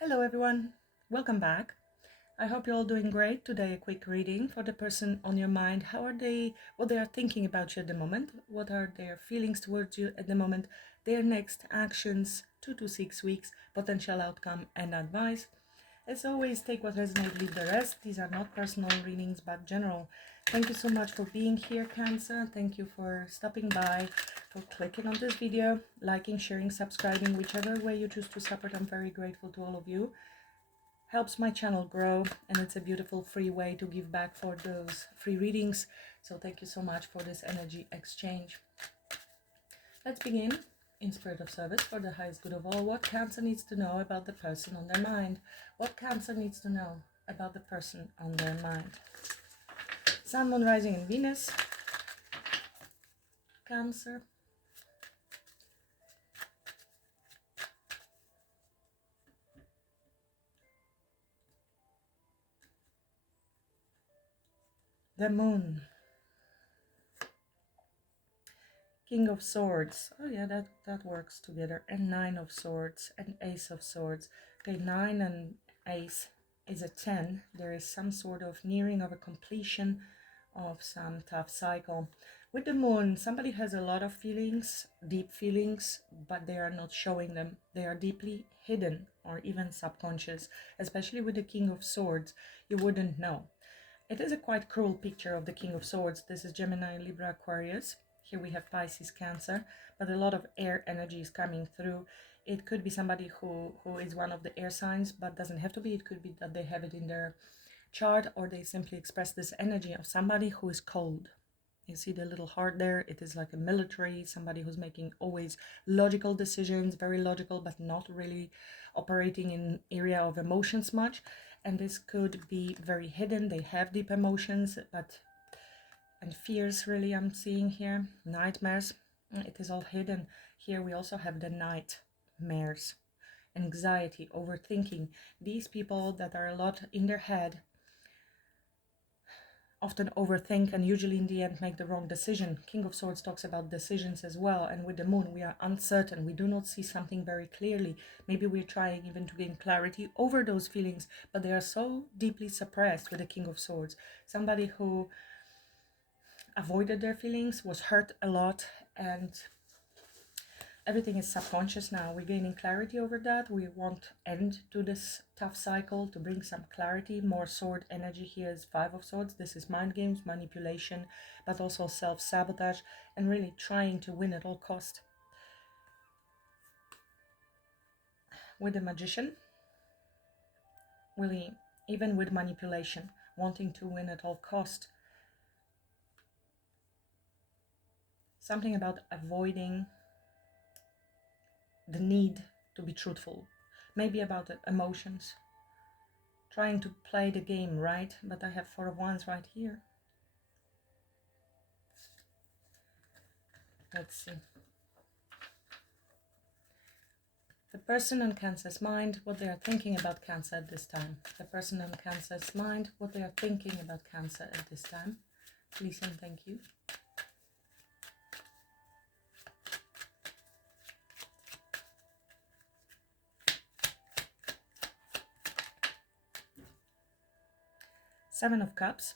Hello everyone, welcome back. I hope you're all doing great. Today a quick reading for the person on your mind. How are they, what they are thinking about you at the moment? What are their feelings towards you at the moment? Their next actions, 2 to 6 weeks, potential outcome and advice. As always, take what resonates, leave the rest. These are not personal readings but general. Thank you so much for being here, Cancer. Thank you for stopping by, for clicking on this video, liking, sharing, subscribing, whichever way you choose to support. I'm very grateful to all of you. Helps my channel grow, and it's a beautiful free way to give back for those free readings. So thank you so much for this energy exchange. Let's begin. In spirit of service for the highest good of all, what Cancer needs to know about the person on their mind. What Cancer needs to know about the person on their mind. Sun, Moon, Rising and Venus. Cancer. The Moon. King of Swords. Oh yeah, that works together. And Nine of Swords and Ace of Swords. Okay, 9 and Ace is a 10. There is some sort of nearing of a completion of some tough cycle. With the Moon, somebody has a lot of feelings, deep feelings, but they are not showing them. They are deeply hidden or even subconscious. Especially with the King of Swords, you wouldn't know. It is a quite cruel picture of the King of Swords. This is Gemini, Libra, Aquarius. Here we have Pisces, Cancer, but a lot of air energy is coming through. It could be somebody who is one of the air signs, but doesn't have to be. It could be that they have it in their chart, or they simply express this energy of somebody who is cold. You see the little heart there? It is like a military, somebody who's making always logical decisions, very logical, but not really operating in area of emotions much. And this could be very hidden. They have deep emotions, and fears really I'm seeing here. Nightmares, it is all hidden. Here we also have the nightmares, anxiety, overthinking. These people that are a lot in their head often overthink and usually in the end make the wrong decision. King of Swords talks about decisions as well, and with the Moon we are uncertain. We do not see something very clearly. Maybe we're trying even to gain clarity over those feelings, but they are so deeply suppressed with the King of Swords. Somebody who avoided their feelings, was hurt a lot, and everything is subconscious now. We're gaining clarity over that. We want end to this tough cycle, to bring some clarity. More sword energy here is Five of Swords. This is mind games, manipulation, but also self-sabotage, and really trying to win at all cost. With the Magician, really, even with manipulation, wanting to win at all cost. Something about avoiding the need to be truthful, maybe about the emotions, trying to play the game right. But I have Four of Wands right here. Let's see. The person on Cancer's mind, what they are thinking about Cancer at this time. The person on Cancer's mind, what they are thinking about Cancer at this time. Please and thank you. Seven of Cups.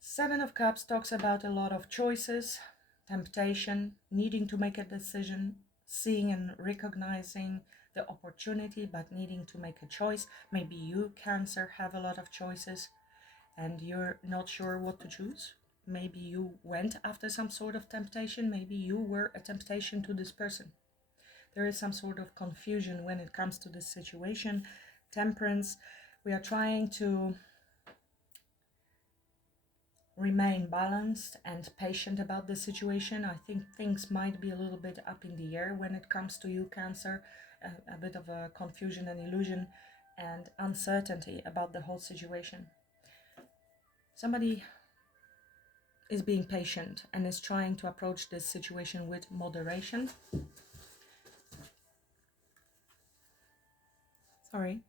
Seven of Cups talks about a lot of choices, temptation, needing to make a decision, seeing and recognizing the opportunity, but needing to make a choice. Maybe you, Cancer, have a lot of choices and you're not sure what to choose. Maybe you went after some sort of temptation. Maybe you were a temptation to this person. There is some sort of confusion when it comes to this situation. Temperance, we are trying to remain balanced and patient about the situation. I think things might be a little bit up in the air when it comes to you, Cancer. A bit of a confusion and illusion and uncertainty about the whole situation. Somebody is being patient and is trying to approach this situation with moderation. Sorry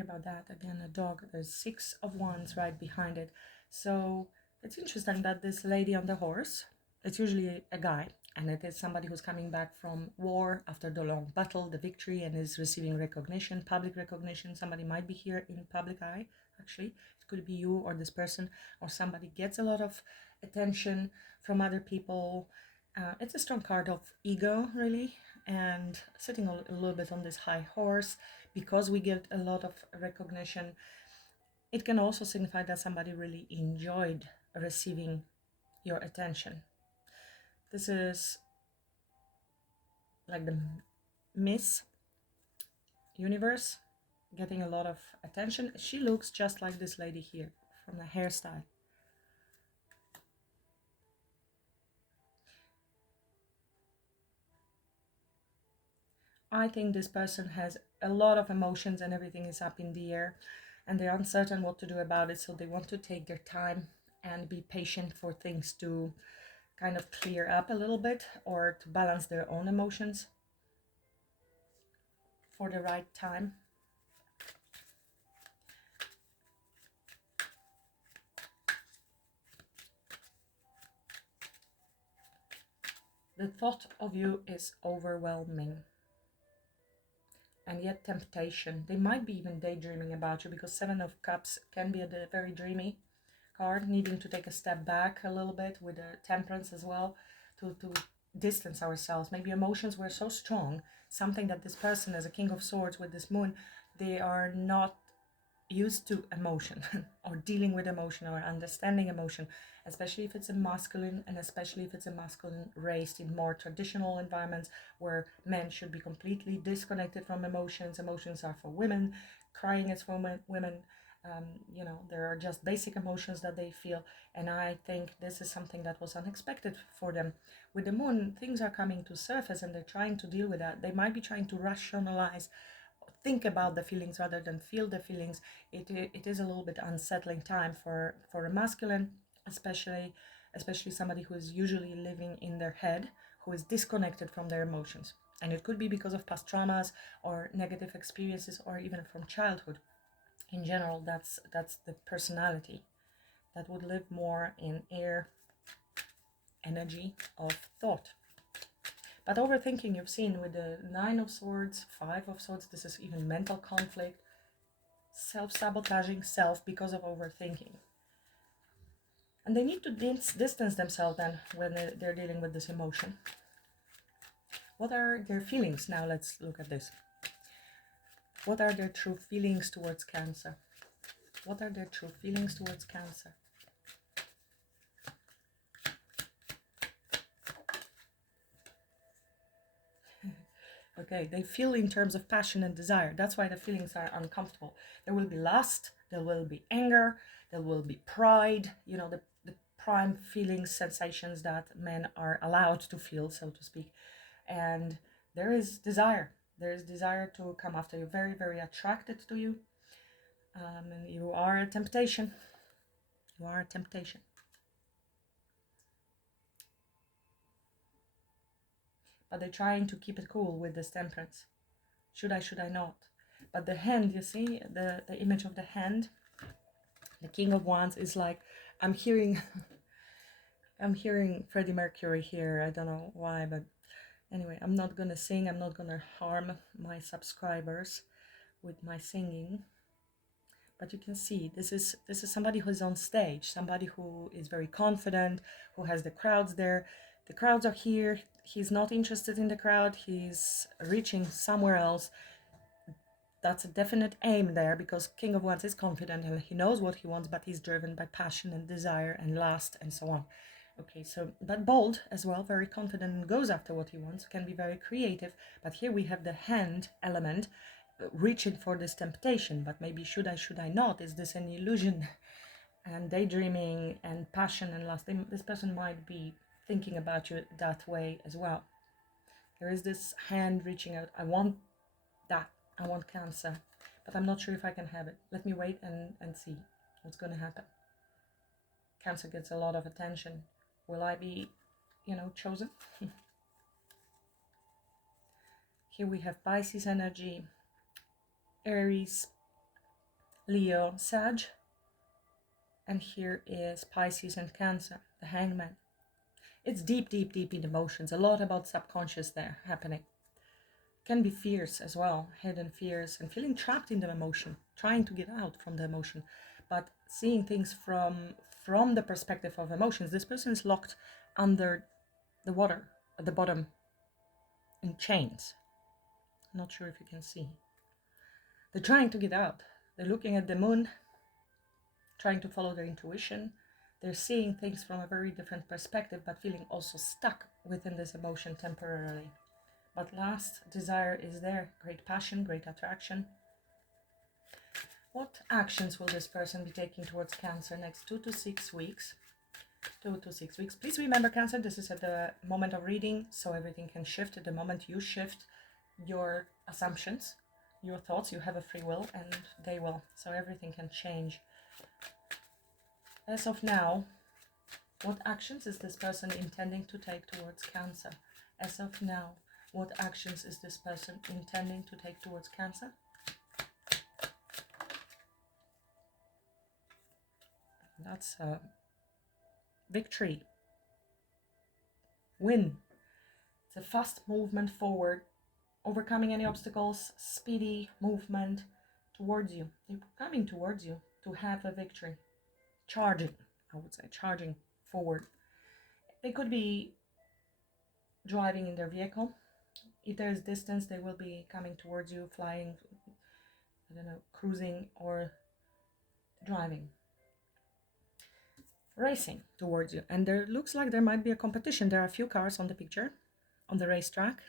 about that. Again, a dog. There's Six of Wands right behind it. So it's interesting that this lady on the horse, it's usually a guy, And it is somebody who's coming back from war after the long battle, the victory, and is receiving recognition, public recognition. Somebody might be here in public eye, actually. It could be you or this person, or somebody gets a lot of attention from other people. It's a strong card of ego, really, and sitting a little bit on this high horse. Because we get a lot of recognition, it can also signify that somebody really enjoyed receiving your attention. This is like the Miss Universe getting a lot of attention. She looks just like this lady here from the hairstyle. I think this person has a lot of emotions and everything is up in the air and they're uncertain what to do about it, so they want to take their time and be patient for things to kind of clear up a little bit, or to balance their own emotions for the right time. The thought of you is overwhelming. And yet temptation. They might be even daydreaming about you, because Seven of Cups can be a very dreamy card, needing to take a step back a little bit, with the Temperance as well, to distance ourselves. Maybe emotions were so strong, something that this person, as a King of Swords with this Moon, they are not used to emotion or dealing with emotion or understanding emotion, especially if it's a masculine, and especially if it's a masculine raised in more traditional environments where men should be completely disconnected from emotions. Emotions are for women, crying is for women. There are just basic emotions that they feel, and I think this is something that was unexpected for them. With the Moon, things are coming to surface and they're trying to deal with that. They might be trying to rationalize, think about the feelings rather than feel the feelings. It is a little bit unsettling time for a masculine, especially somebody who is usually living in their head, who is disconnected from their emotions. And it could be because of past traumas or negative experiences, or even from childhood. In general, that's the personality that would live more in air energy of thought. But overthinking, you've seen with the Nine of Swords, Five of Swords, this is even mental conflict, self-sabotaging self because of overthinking. And they need to distance themselves then when they're dealing with this emotion. What are their feelings? Now let's look at this. What are their true feelings towards Cancer? What are their true feelings towards Cancer? Okay, they feel in terms of passion and desire. That's why the feelings are uncomfortable. There will be lust, there will be anger, there will be pride, the prime feelings, sensations that men are allowed to feel, so to speak. And there is desire. There is desire to come after you, very, very attracted to you. And you are a temptation. You are a temptation. But they're trying to keep it cool with this Temperance. Should I not? But the hand, you see, the image of the hand, the King of Wands is like, I'm hearing I'm hearing Freddie Mercury here. I don't know why, but anyway, I'm not gonna sing. I'm not gonna harm my subscribers with my singing. But you can see this is somebody who's on stage, somebody who is very confident, who has the crowds there. The crowds are here. He's not interested in the crowd. He's reaching somewhere else. That's a definite aim there, because King of Wands is confident and he knows what he wants, but he's driven by passion and desire and lust and so on. Okay, so, but bold as well, very confident and goes after what he wants, can be very creative. But here we have the hand element, reaching for this temptation, but maybe should I not? Is this an illusion? And daydreaming and passion and lust, this person might be thinking about you that way as well. There is this hand reaching out. I want that. I want Cancer, but I'm not sure if I can have it. Let me wait and see what's going to happen. Cancer gets a lot of attention. Will I be, chosen? Here we have Pisces energy, Aries, Leo, Sag, and here is Pisces and Cancer, the Hangman. It's deep, deep, deep in emotions. A lot about subconscious there happening. Can be fears as well, hidden fears, and feeling trapped in the emotion, trying to get out from the emotion, but seeing things from the perspective of emotions. This person is locked under the water at the bottom in chains. I'm not sure if you can see. They're trying to get out. They're looking at the moon, trying to follow their intuition. They're seeing things from a very different perspective, but feeling also stuck within this emotion temporarily. But last desire is there. Great passion, great attraction. What actions will this person be taking towards Cancer next 2 to 6 weeks? 2 to 6 weeks. Please remember, Cancer, this is at the moment of reading, so everything can shift. At the moment you shift your assumptions, your thoughts, you have a free will, and they will. So everything can change. As of now, what actions is this person intending to take towards Cancer? As of now, what actions is this person intending to take towards Cancer? That's a victory. Win. It's a fast movement forward, overcoming any obstacles, speedy movement towards you. They're coming towards you to have a victory. Charging, I would say, charging forward. They could be driving in their vehicle. If there is distance, they will be coming towards you, flying, I don't know, cruising or driving. Racing towards you. And there looks like there might be a competition. There are a few cars on the picture, on the racetrack.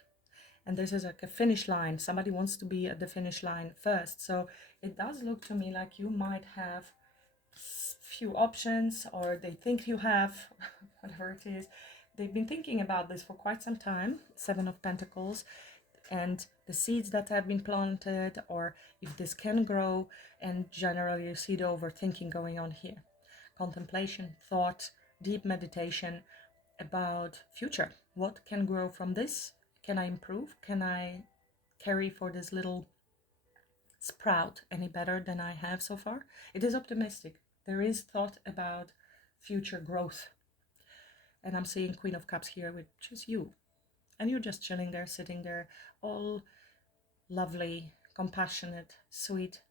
And this is like a finish line. Somebody wants to be at the finish line first. So it does look to me like you might have few options, or they think you have, whatever it is. They've been thinking about this for quite some time. 7 of Pentacles. And the seeds that have been planted, or if this can grow. And generally you see the overthinking going on here. Contemplation, thought, deep meditation about future. What can grow from this? Can I improve? Can I carry for this little sprout any better than I have so far? It is optimistic. There is thought about future growth. And I'm seeing Queen of Cups here, which is you. And you're just chilling there, sitting there, all lovely, compassionate, sweet.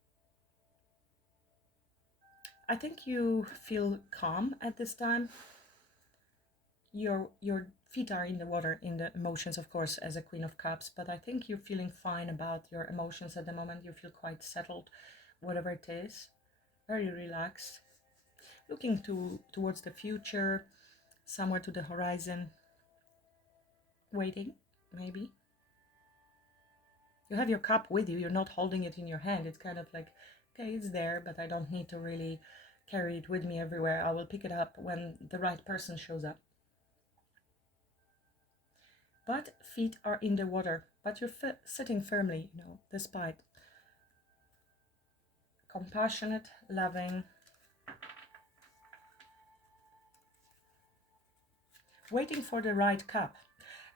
I think you feel calm at this time. Your feet are in the water, in the emotions, of course, as a Queen of Cups, but I think you're feeling fine about your emotions at the moment. You feel quite settled, whatever it is, very relaxed, looking towards the future, somewhere to the horizon, waiting, maybe. You have your cup with you, you're not holding it in your hand. It's kind of like, okay, it's there, but I don't need to really carry it with me everywhere. I will pick it up when the right person shows up. But feet are in the water, but you're sitting firmly, despite. Compassionate, loving. Waiting for the right cup.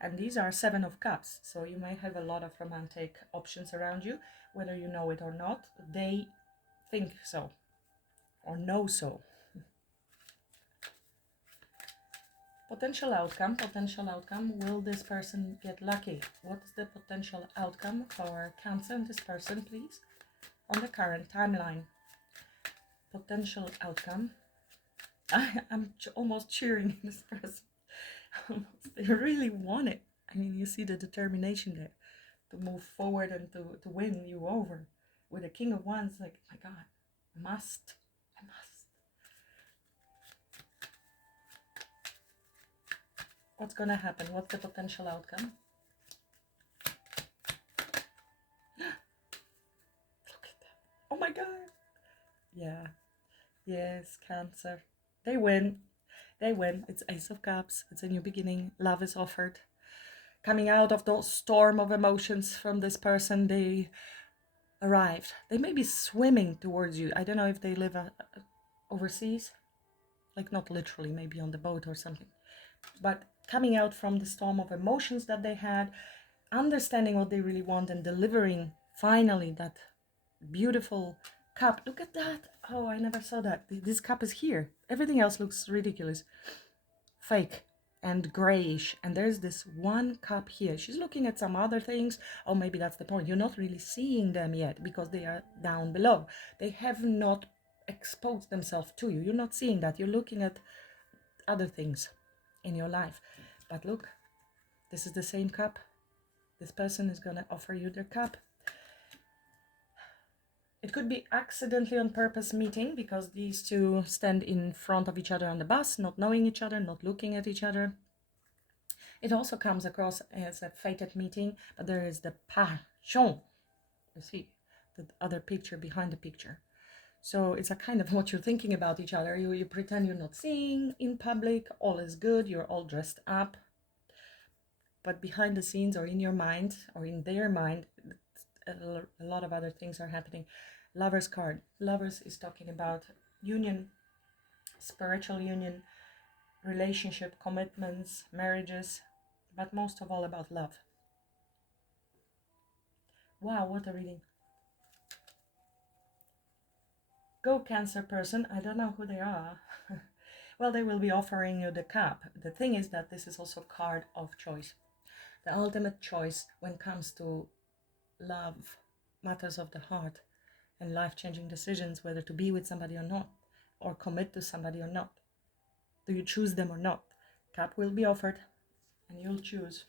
And these are 7 of Cups, so you may have a lot of romantic options around you, whether you know it or not. They think so, or know so. Potential outcome. Will this person get lucky? What's the potential outcome for Cancer and this person, please, on the current timeline? Potential outcome. I'm almost cheering this person. They really want it. I mean, you see the determination there to move forward and to win you over. With the King of Wands, like, my God, I must. What's gonna happen? What's the potential outcome? Look at that. Oh my God. Yeah. Yes, Cancer. They win. It's Ace of Cups. It's a new beginning. Love is offered. Coming out of the storm of emotions from this person, they arrived. They may be swimming towards you. I don't know if they live overseas. Like, not literally, maybe on the boat or something. But coming out from the storm of emotions that they had, understanding what they really want and delivering finally that beautiful cup. Look at that. Oh, I never saw that. This cup is here. Everything else looks ridiculous, fake, and grayish, and there's this one cup here. She's looking at some other things. Oh, maybe that's the point. You're not really seeing them yet because they are down below. They have not exposed themselves to you. You're not seeing that. You're looking at other things in your life. But look, this is the same cup. This person is going to offer you their cup. It could be accidentally on purpose meeting, because these two stand in front of each other on the bus, not knowing each other, not looking at each other. It also comes across as a fated meeting, but there is the passion. You see the other picture behind the picture. So it's a kind of what you're thinking about each other. You pretend you're not seeing in public, all is good, you're all dressed up. But behind the scenes, or in your mind, or in their mind, a lot of other things are happening. Lovers card. Lovers is talking about union, spiritual union, relationship, commitments, marriages, but most of all about love. Wow, what a reading. Go, Cancer person. I don't know who they are. Well, they will be offering you the cup. The thing is that this is also a card of choice. The ultimate choice when it comes to love, matters of the heart, and life-changing decisions, whether to be with somebody or not, or commit to somebody or not. Do you choose them or not? Cup will be offered, and you'll choose.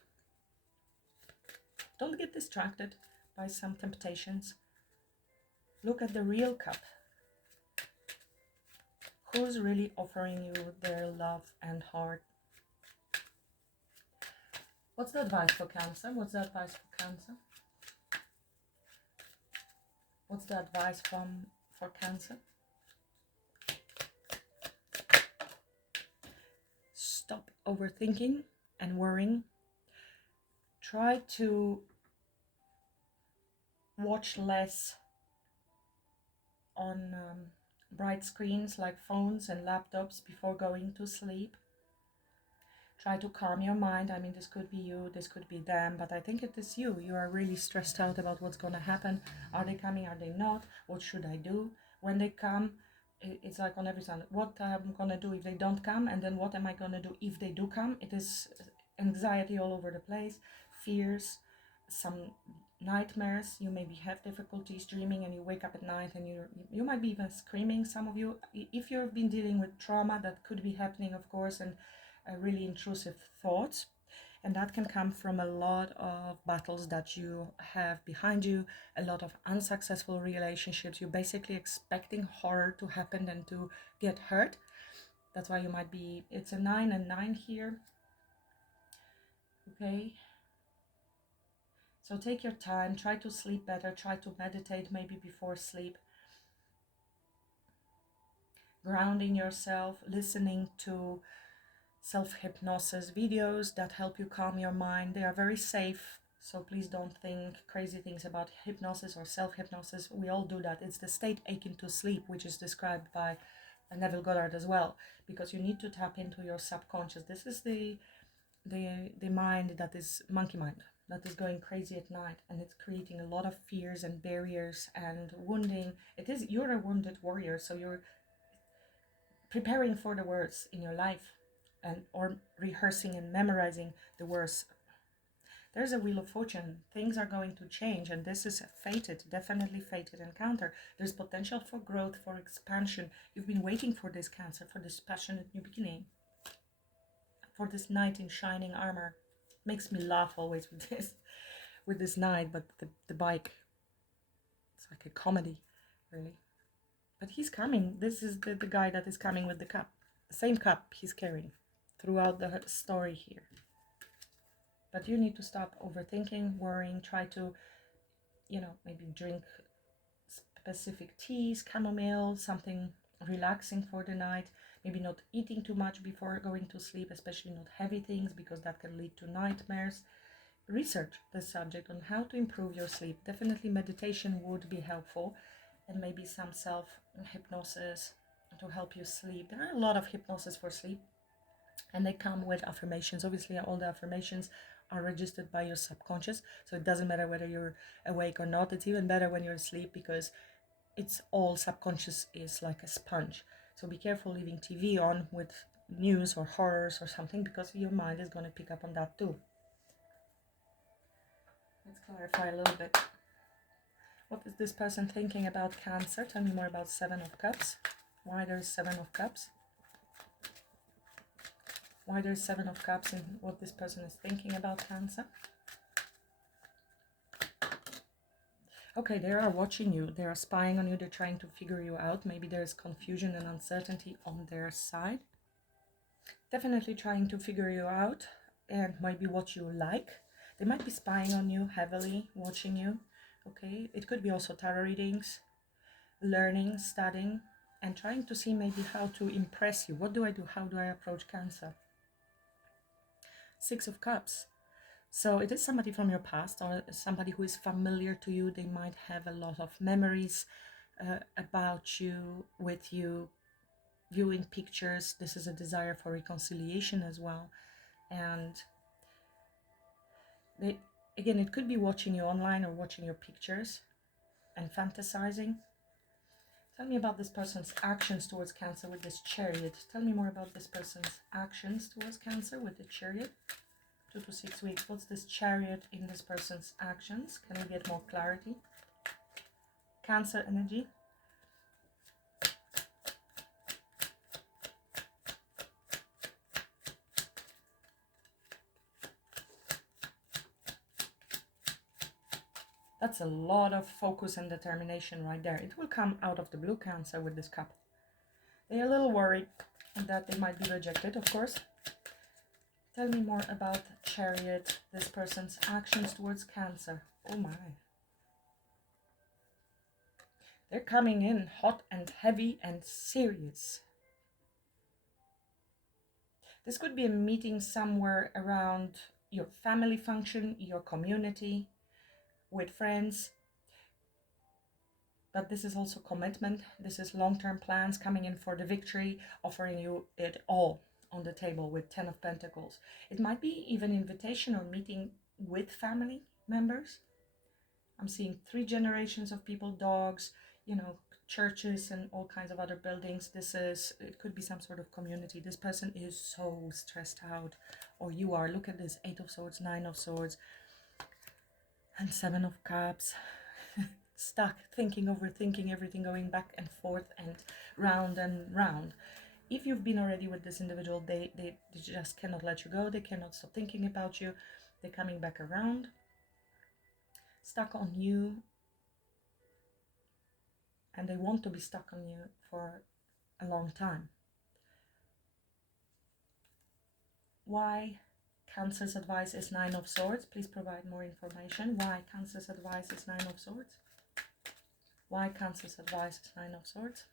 Don't get distracted by some temptations. Look at the real cup. Who's really offering you their love and heart? What's the advice for Cancer? What's the advice for Cancer? What's the advice for Cancer? Stop overthinking and worrying. Try to watch less on bright screens like phones and laptops before going to sleep. Try to calm your mind. I mean, this could be you, this could be them, but I think it is you. You are really stressed out about what's going to happen. Are they coming? Are they not? What should I do when they come? It's like on every side. What I'm going to do if they don't come, and then what am I going to do if they do come? It is anxiety all over the place, fears, some nightmares. You maybe have difficulties dreaming, and you wake up at night and you might be even screaming, some of you. If you've been dealing with trauma, that could be happening, of course, and really intrusive thoughts, and that can come from a lot of battles that you have behind you, a lot of unsuccessful relationships. You're basically expecting horror to happen and to get hurt. That's why you might be, it's a 9 and 9 here. Okay, so take your time, try to sleep better, try to meditate maybe before sleep, grounding yourself, listening to self-hypnosis videos that help you calm your mind. They are very safe, so please don't think crazy things about hypnosis or self-hypnosis. We all do that. It's the state akin to sleep, which is described by Neville Goddard as well, because you need to tap into your subconscious. This is the mind that is monkey mind, that is going crazy at night, and it's creating a lot of fears and barriers and wounding. You're a wounded warrior, so you're preparing for the worst in your life, and or rehearsing and memorizing the worst. There's a wheel of fortune. Things are going to change, and this is a fated, definitely fated encounter. There's potential for growth, for expansion. You've been waiting for this, Cancer, for this passionate new beginning, for this knight in shining armor. Makes me laugh always with this knight, but the bike, it's like a comedy, really. But he's coming. This is the guy that is coming with the cup. The same cup he's carrying throughout the story here. But you need to stop overthinking, worrying. Try to, maybe drink specific teas, chamomile, something relaxing for the night. Maybe not eating too much before going to sleep, especially not heavy things, because that can lead to nightmares. Research the subject on how to improve your sleep. Definitely meditation would be helpful, and maybe some self-hypnosis to help you sleep. There are a lot of hypnosis for sleep, and they come with affirmations. Obviously, all the affirmations are registered by your subconscious, so it doesn't matter whether you're awake or not. It's even better when you're asleep, because it's all subconscious, is like a sponge. So be careful leaving TV on with news or horrors or something, because your mind is going to pick up on that too. Let's clarify a little bit. What is this person thinking about Cancer? Tell me more about Seven of Cups. Why there's Seven of Cups? Why there's Seven of Cups and what this person is thinking about Cancer? Okay, they are watching you. They are spying on you. They're trying to figure you out. Maybe there's confusion and uncertainty on their side. Definitely trying to figure you out and maybe what you like. They might be spying on you heavily, watching you. Okay, it could be also tarot readings, learning, studying, and trying to see maybe how to impress you. What do I do? How do I approach Cancer? Six of Cups. So it is somebody from your past or somebody who is familiar to you. They might have a lot of memories about you, with you, viewing pictures. This is a desire for reconciliation as well. And they, again, it could be watching you online or watching your pictures and fantasizing. Tell me about this person's actions towards Cancer with this Chariot. Tell me more about this person's actions towards Cancer with the Chariot. 2 to 6 weeks. What's this Chariot in this person's actions? Can we get more clarity? Cancer energy. That's a lot of focus and determination right there. It will come out of the blue, Cancer, with this cup. They're a little worried that they might be rejected, of course. Tell me more about Chariot, this person's actions towards Cancer. Oh my. They're coming in hot and heavy and serious. This could be a meeting somewhere around your family function, your community, with friends. But this is also commitment. This is long-term plans, coming in for the victory, offering you it all on the table with 10 of Pentacles. It might be even invitation or meeting with family members. I'm seeing 3 generations of people, dogs, churches and all kinds of other buildings. It could be some sort of community. This person is so stressed out, or you are. Look at this, 8 of Swords, 9 of Swords, and 7 of Cups. Stuck, thinking, overthinking everything, going back and forth and round and round. If you've been already with this individual, they just cannot let you go. They cannot stop thinking about you. They're coming back around, stuck on you, and they want to be stuck on you for a long time. Why Cancer's advice is 9 of Swords? Please provide more information. Why Cancer's advice is 9 of Swords? Why Cancer's advice is 9 of Swords?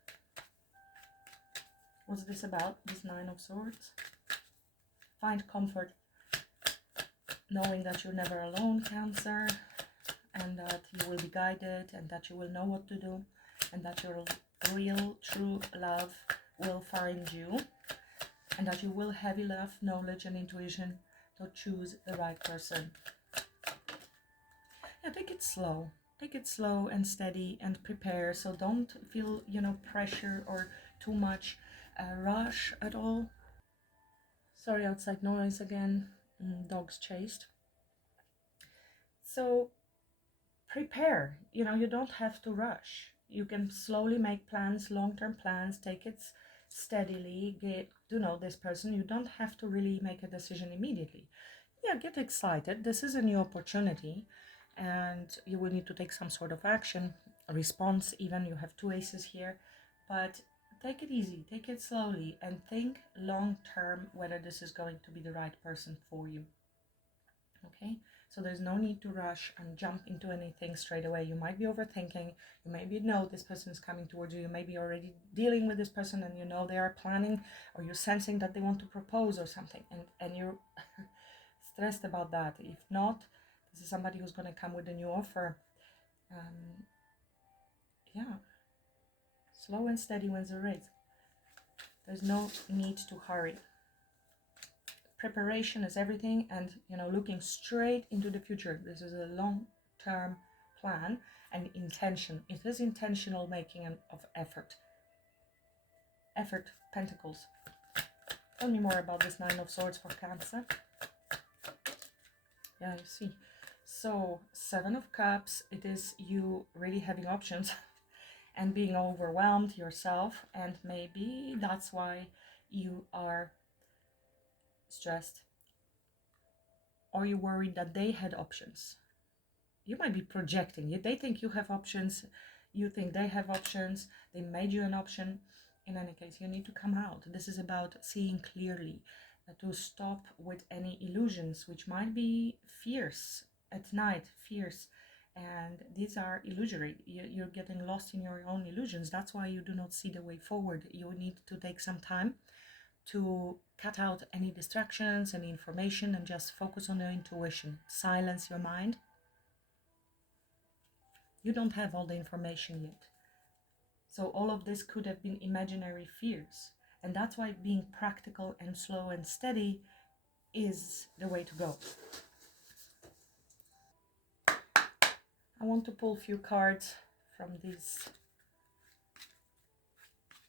What's this about, this 9 of Swords? Find comfort knowing that you're never alone, Cancer, and that you will be guided, and that you will know what to do, and that your real, true love will find you, and that you will have enough knowledge and intuition to choose the right person. Yeah, take it slow. Take it slow and steady and prepare. So don't feel, pressure or too much rush at all. Sorry, outside noise again. Dogs chased. So prepare. You don't have to rush. You can slowly make plans, long-term plans. Take it steadily. Get to know this person. You don't have to really make a decision immediately. Yeah, get excited. This is a new opportunity, and you will need to take some sort of action, a response even. You have 2 aces here, but take it easy, take it slowly, and think long term whether this is going to be the right person for you. Okay, so there's no need to rush and jump into anything straight away. You might be overthinking. You maybe know this person is coming towards you. You may be already dealing with this person, and they are planning, or you're sensing that they want to propose or something, and you're stressed about that. If not, this is somebody who's going to come with a new offer. Yeah, slow and steady wins the race. There's no need to hurry. Preparation is everything, and looking straight into the future. This is a long-term plan and intention. It is intentional making of effort. Pentacles. Tell me more about this Nine of Swords for Cancer. Yeah, you see. So, Seven of Cups, it is you really having options and being overwhelmed yourself, and maybe that's why you are stressed, or you worried that they had options. You might be projecting it. They think you have options, you think they have options, they made you an option. In any case, you need to come out. This is about seeing clearly, to stop with any illusions, which might be fierce at night, fierce. And these are illusory. You're getting lost in your own illusions. That's why you do not see the way forward. You need to take some time to cut out any distractions, any information, and just focus on your intuition. Silence your mind. You don't have all the information yet. So all of this could have been imaginary fears. And that's why being practical and slow and steady is the way to go. I want to pull a few cards from this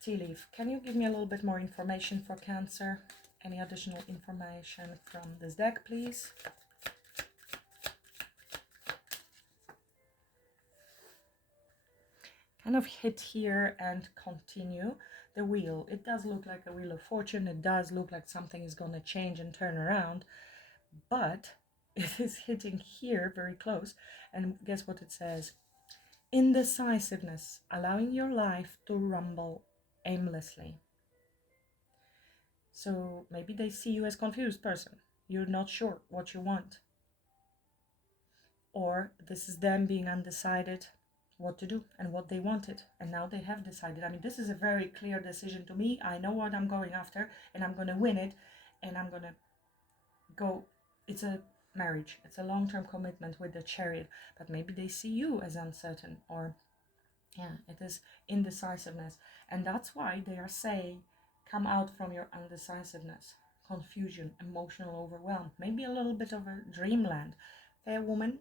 tea leaf. Can you give me a little bit more information for Cancer? Any additional information from this deck, please? Kind of hit here and continue. The wheel, it does look like a wheel of fortune. It does look like something is going to change and turn around, but it is hitting here very close. And guess what it says? Indecisiveness, allowing your life to rumble aimlessly. So maybe they see you as a confused person. You're not sure what you want. Or this is them being undecided what to do and what they wanted, and now they have decided. I mean, this is a very clear decision to me. I know what I'm going after, and I'm going to win it, and I'm going to go. It's a marriage, it's a long-term commitment with the Chariot, but maybe they see you as uncertain, or yeah, it is indecisiveness. And that's why they are saying, come out from your undecisiveness, confusion, emotional overwhelm, maybe a little bit of a dreamland. Fair woman,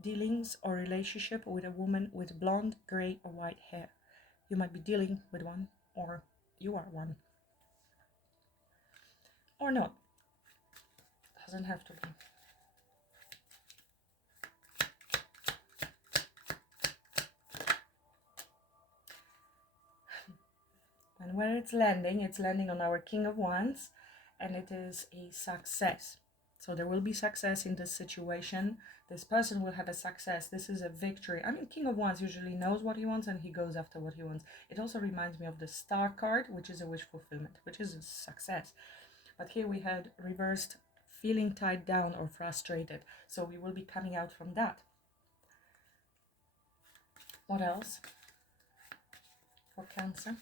dealings or relationship with a woman with blonde, gray, or white hair. You might be dealing with one, or you are one. Or not. Doesn't have to be. And where it's landing on our King of Wands, and it is a success. So there will be success in this situation. This person will have a success. This is a victory. I mean, King of Wands usually knows what he wants and he goes after what he wants. It also reminds me of the Star card, which is a wish fulfillment, which is a success. But here we had reversed feeling tied down or frustrated. So we will be coming out from that. What else for Cancer?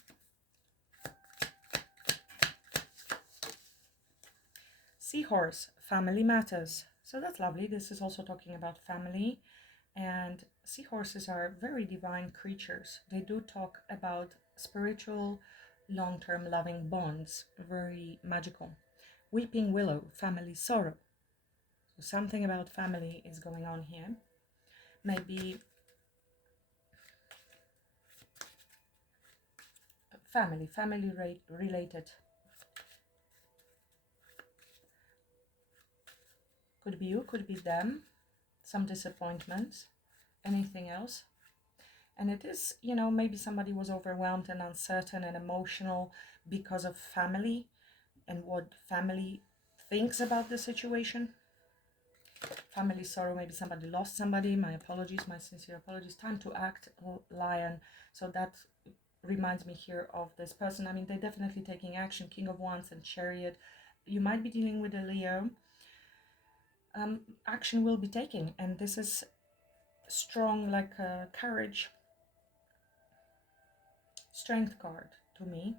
Seahorse, family matters. So that's lovely. This is also talking about family. And seahorses are very divine creatures. They do talk about spiritual, long-term loving bonds, very magical. Weeping willow, family sorrow. So something about family is going on here. Maybe family related. Could be you, could be them. Some disappointments. Anything else? And it is, you know, maybe somebody was overwhelmed and uncertain and emotional because of family and what family thinks about the situation. Family sorrow, maybe somebody lost somebody. My apologies, my sincere apologies. Time to act, Lion. So that reminds me here of this person. I mean, they're definitely taking action. King of Wands and Chariot. You might be dealing with a Leo. Action will be taken, and this is strong, like courage, strength card to me.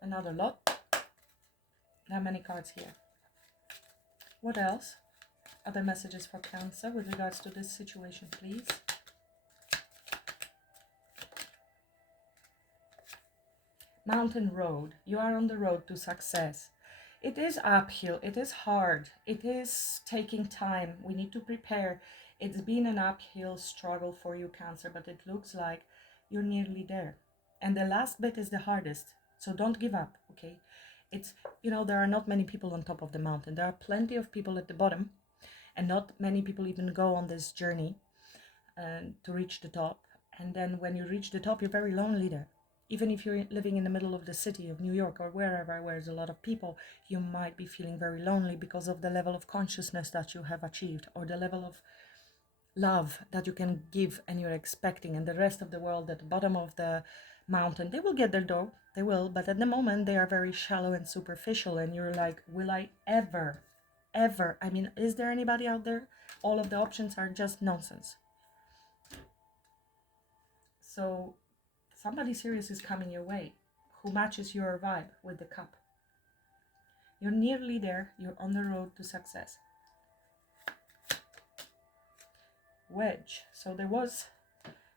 Another lot. There are many cards here. What else? Other messages for Cancer with regards to this situation, please. Mountain road. You are on the road to success. It is uphill. It is hard. It is taking time. We need to prepare. It's been an uphill struggle for you, Cancer, but it looks like You're nearly there. And the last bit is the hardest. So don't give up, okay? It's, there are not many people on top of the mountain. There are plenty of people at the bottom, and not many people even go on this journey to reach the top. And then when you reach the top, you're very lonely there. Even if you're living in the middle of the city of New York or wherever where there's a lot of people, you might be feeling very lonely because of the level of consciousness that you have achieved, or the level of love that you can give and you're expecting. And the rest of the world at the bottom of the mountain, they will get there though, they will, but at the moment they are very shallow and superficial, and you're like, will I ever, I mean, is there anybody out there? All of the options are just nonsense. So somebody serious is coming your way who matches your vibe with the cup. You're nearly there. You're on the road to success. Wedge. So there was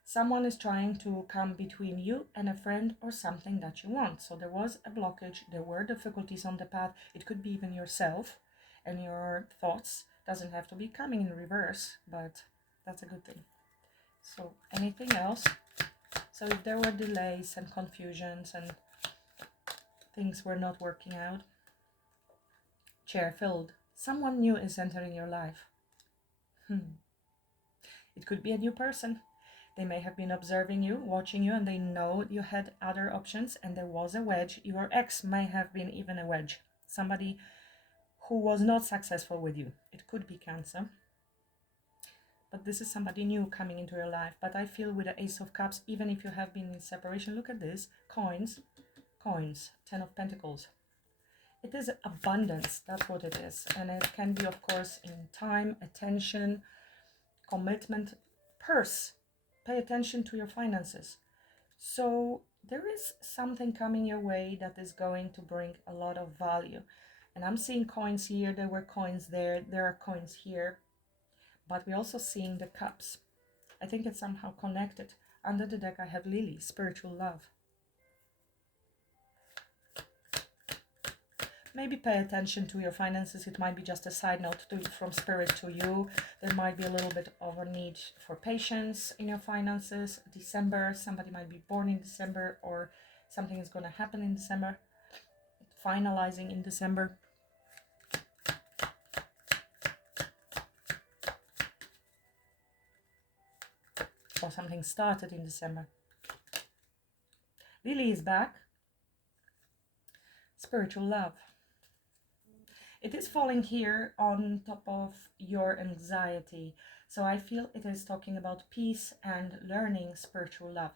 someone is trying to come between you and a friend or something that you want. So there was a blockage. There were difficulties on the path. It could be even yourself and your thoughts. Doesn't have to be coming in reverse, but that's a good thing. So anything else? So if there were delays and confusions and things were not working out, chair filled. Someone new is entering your life. It could be a new person. They may have been observing you, watching you, and they know you had other options, and there was a wedge. Your ex may have been even a wedge. Somebody who was not successful with you. It could be Cancer. But this is somebody new coming into your life. But I feel with the Ace of Cups, even if you have been in separation, look at this. Coins. 10 of Pentacles. It is abundance, that's what it is. And it can be, of course, in time, attention, commitment, purse. Pay attention to your finances. So there is something coming your way that is going to bring a lot of value. And I'm seeing coins here, there were coins there are coins here. But we're also seeing the cups. I think it's somehow connected. Under the deck I have Lily, spiritual love. Maybe pay attention to your finances. It might be just a side note from spirit to you. There might be a little bit of a need for patience in your finances. December, somebody might be born in December, or something is going to happen in December, finalizing in December. Or something started in December. Lily is back. Spiritual love. It is falling here on top of your anxiety. So I feel it is talking about peace and learning spiritual love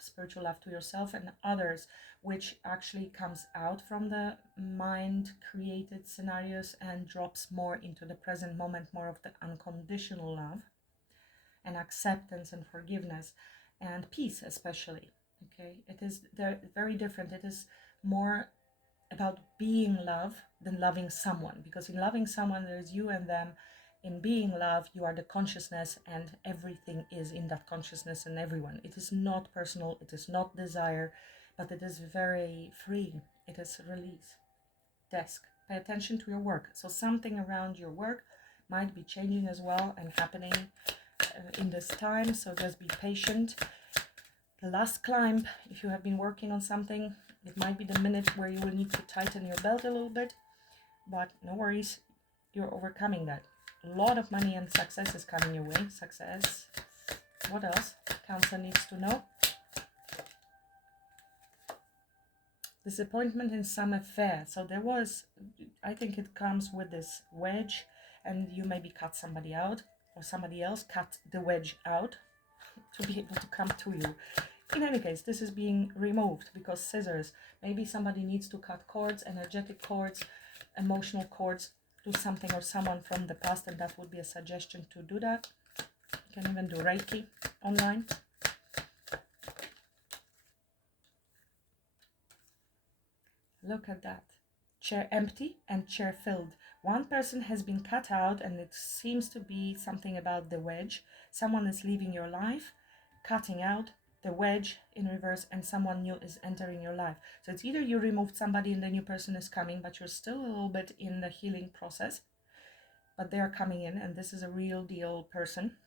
to yourself and others, which actually comes out from the mind created scenarios and drops more into the present moment, more of the unconditional love and acceptance and forgiveness and peace especially. Okay, it is very different. It is more about being love than loving someone, because in loving someone there's you and them. In being love, you are the consciousness, and everything is in that consciousness and everyone. It is not personal, it is not desire, but it is very free. It is release. Desk. Pay attention to your work. So something around your work might be changing as well and happening in this time, so just be patient. The last climb, if you have been working on something, it might be the minute where you will need to tighten your belt a little bit, but no worries, you're overcoming that. A lot of money and success is coming your way. Success. What else? Cancer needs to know. Disappointment in some affair. So there was, I think it comes with this wedge, and you maybe cut somebody out, or somebody else cut the wedge out to be able to come to you. In any case, this is being removed because scissors. Maybe somebody needs to cut cords, energetic cords, emotional cords, to something or someone from the past, and that would be a suggestion to do that. You can even do Reiki online. Look at that. Chair empty and chair filled. One person has been cut out, and it seems to be something about the wedge. Someone is leaving your life, cutting out the wedge in reverse, and someone new is entering your life. So it's either you removed somebody and the new person is coming, but you're still a little bit in the healing process, but they are coming in, and this is a real deal person.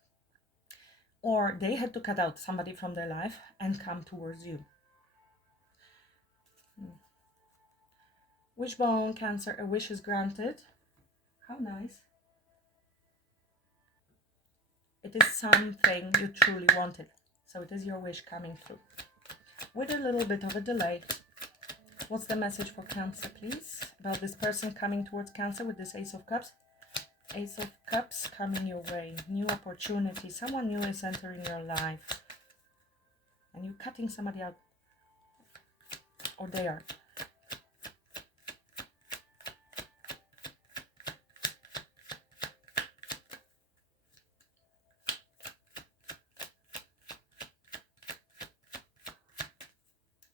or they had to cut out somebody from their life and come towards you. Wishbone, Cancer, a wish is granted. How nice. It is something you truly wanted. So it is your wish coming through. With a little bit of a delay. What's the message for Cancer, please? About this person coming towards Cancer with this Ace of Cups. Ace of Cups coming your way. New opportunity. Someone new is entering your life. And you're cutting somebody out. Or they are.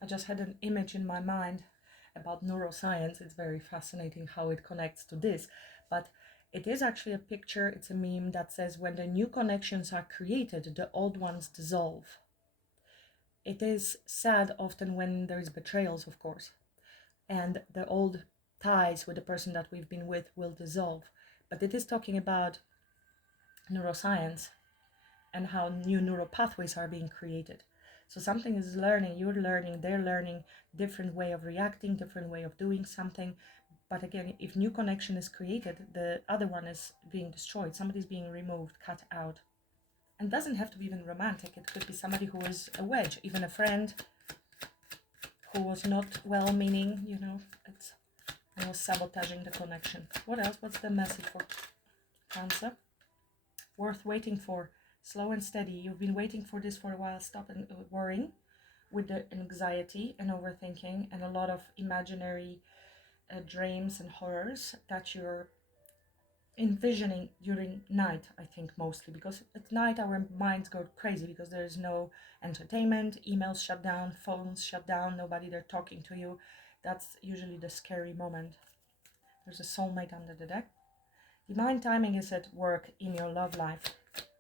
I just had an image in my mind about neuroscience. It's very fascinating how it connects to this. But it is actually a picture, it's a meme that says when the new connections are created, the old ones dissolve. It is sad often when there is betrayals, of course. And the old ties with the person that we've been with will dissolve. But it is talking about neuroscience and how new neural pathways are being created. So something is learning, you're learning, they're learning, different way of reacting, different way of doing something. But again, if new connection is created, the other one is being destroyed. Somebody's being removed, cut out. And doesn't have to be even romantic. It could be somebody who is a wedge, even a friend who was not well-meaning, you know, and was sabotaging the connection. What else? What's the message for Cancer? Worth waiting for. Slow and steady. You've been waiting for this for a while. Stop and worrying with the anxiety and overthinking and a lot of imaginary dreams and horrors that you're envisioning during night, I think, mostly, because at night our minds go crazy because there is no entertainment, emails shut down, phones shut down, nobody there talking to you. That's usually the scary moment. There's a soulmate under the deck. Divine timing is at work in your love life.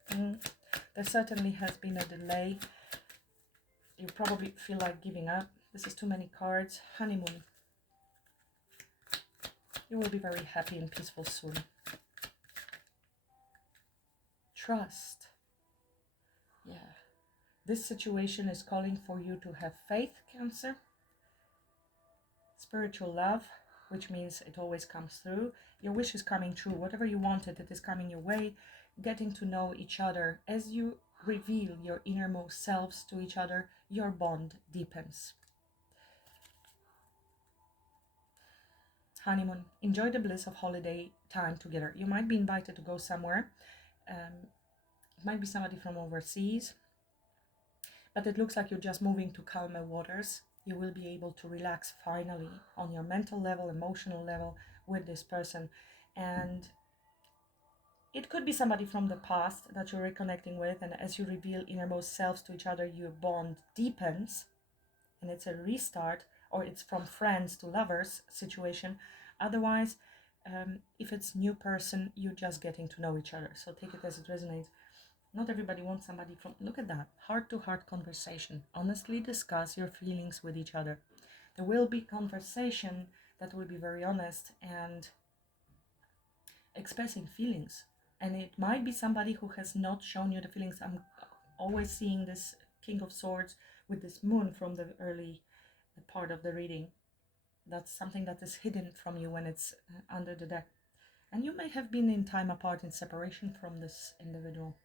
There certainly has been a delay. You probably feel like giving up. This is too many cards. Honeymoon. You will be very happy and peaceful soon. Trust. Yeah. This situation is calling for you to have faith, Cancer. Spiritual love, which means it always comes through. Your wish is coming true. Whatever you wanted, it is coming your way. Getting to know each other. As you reveal your innermost selves to each other, your bond deepens. Honeymoon. Enjoy the bliss of holiday time together. You might be invited to go somewhere. It might be somebody from overseas. But it looks like you're just moving to calmer waters. You will be able to relax finally on your mental level, emotional level with this person. And it could be somebody from the past that you're reconnecting with. And as you reveal innermost selves to each other, your bond deepens. And it's a restart, or it's from friends to lovers situation. Otherwise, if it's new person, you're just getting to know each other. So take it as it resonates. Not everybody wants somebody from, look at that, heart-to-heart conversation. Honestly discuss your feelings with each other. There will be conversation that will be very honest and expressing feelings. And it might be somebody who has not shown you the feelings. I'm always seeing this King of Swords with this moon from the early part of the reading. That's something that is hidden from you when it's under the deck. And you may have been in time apart, in separation from this individual.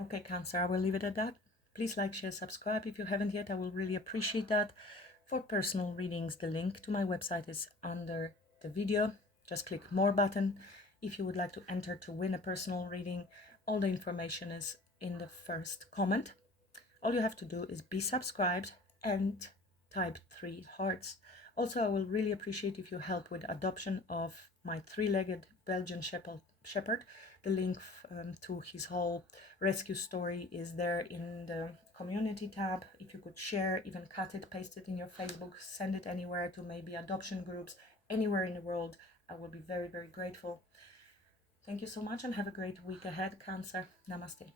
Okay, Cancer, I will leave it at that. Please like, share, subscribe if you haven't yet. I will really appreciate that. For personal readings, the link to my website is under the video. Just click more button. If you would like to enter to win a personal reading, all the information is in the first comment. All you have to do is be subscribed and type 3 hearts. Also, I will really appreciate if you help with adoption of my 3-legged Belgian Shepherd. The link to his whole rescue story is there in the community tab. If you could share, even cut it, paste it in your Facebook, send it anywhere to maybe adoption groups, anywhere in the world, I will be very, very grateful. Thank you so much and have a great week ahead, Cancer. Namaste.